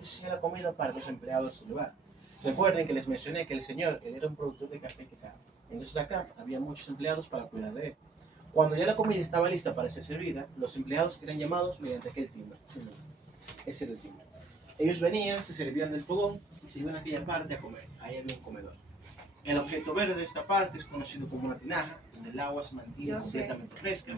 Siéntese en la comida para los empleados del lugar. Recuerden que les mencioné que el señor, él era un productor de café y cacao. Entonces acá había muchos empleados para cuidar de él. Cuando ya la comida estaba lista para ser servida, los empleados eran llamados mediante aquel timbre. Ese era el timbre. Ellos venían, se servían del fogón y se iban a aquella parte a comer. Ahí había un comedor. El objeto verde de esta parte es conocido como una tinaja, donde el agua se mantiene completamente fresca.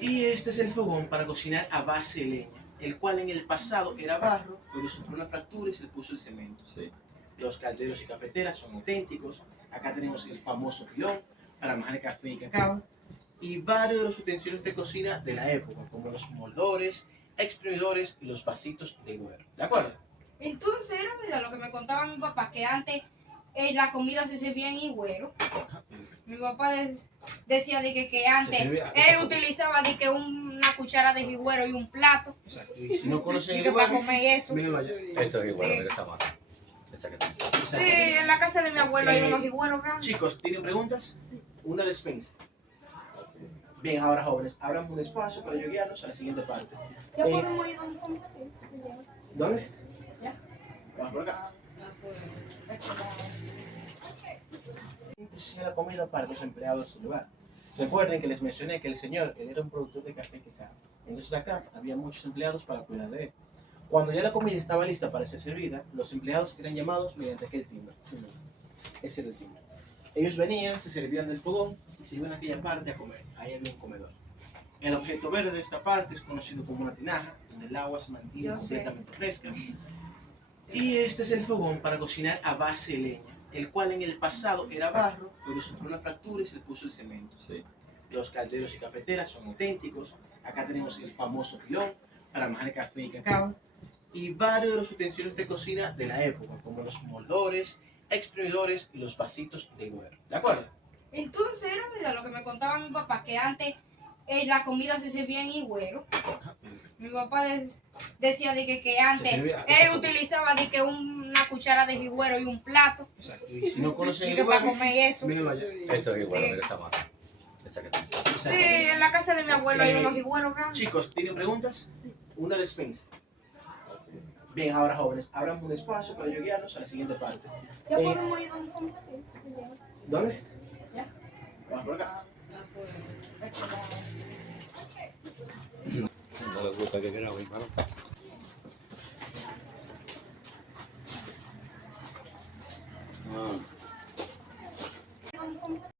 Y este es el fogón para cocinar a base de leña, el cual en el pasado era barro, pero sufrió una fractura y se le puso el cemento. Sí. Los calderos y cafeteras son auténticos. Acá tenemos el famoso pilón para majar café y cacao. Y varios de los utensilios de cocina de la época, como los moldores, exprimidores y los vasitos de güero. ¿De acuerdo? Entonces era verdad lo que me contaba mi papá, que antes la comida se servía en higüero. Mi papá decía de que antes él utilizaba de que una cuchara de higüero y un plato. Exacto. Y si no conocen el higüero, para comer eso. mírenlo allá. Eso es igual, mira esa masa. Esa que está. Sí, en la casa de mi abuelo hay unos higüeros grandes. Chicos, ¿tienen preguntas? Sí. Una despensa. Bien, ahora jóvenes, abramos un espacio para yo guiarnos a la siguiente parte. Ya podemos ir donde estamos. ¿Dónde? Ya. Vamos por acá. Siéntese en la comida para los empleados del lugar. Recuerden que les mencioné que el señor, él era un productor de café y cacao. Entonces acá había muchos empleados para cuidar de él. Cuando ya la comida estaba lista para ser servida, los empleados eran llamados mediante aquel timbre. Ese era el timbre. Ellos venían, se servían del fogón y se iban a aquella parte a comer. Ahí había un comedor. El objeto verde de esta parte es conocido como una tinaja, donde el agua se mantiene completamente fresca. Y este es el fogón para cocinar a base de leña, el cual en el pasado era barro, pero sufrió una fractura y se le puso el cemento. Sí. Los calderos y cafeteras son auténticos. Acá tenemos el famoso pilón para majar café y cacao. Y varios de los utensilios de cocina de la época, como los moldores, exprimidores y los vasitos de güero. ¿De acuerdo? Entonces era verdad lo que me contaba mi papá, que antes la comida se servía en higüero. Mi papá decía de que antes él utilizaba de que una cuchara de higüero y un plato. Exacto. Y si no conocen el para comer eso. mírenlo allá. Eso es igual, mira esa masa. Esa que está. Sí, en la casa de mi abuelo hay unos higüeros grandes. Chicos, ¿tienen preguntas? Sí. Una despensa. Bien, ahora jóvenes, abramos un espacio para yo guiarnos a la siguiente parte. Ya podemos ir donde estamos. ¿Dónde? Ya. Vamos por acá. No le gusta que graben, ¿no?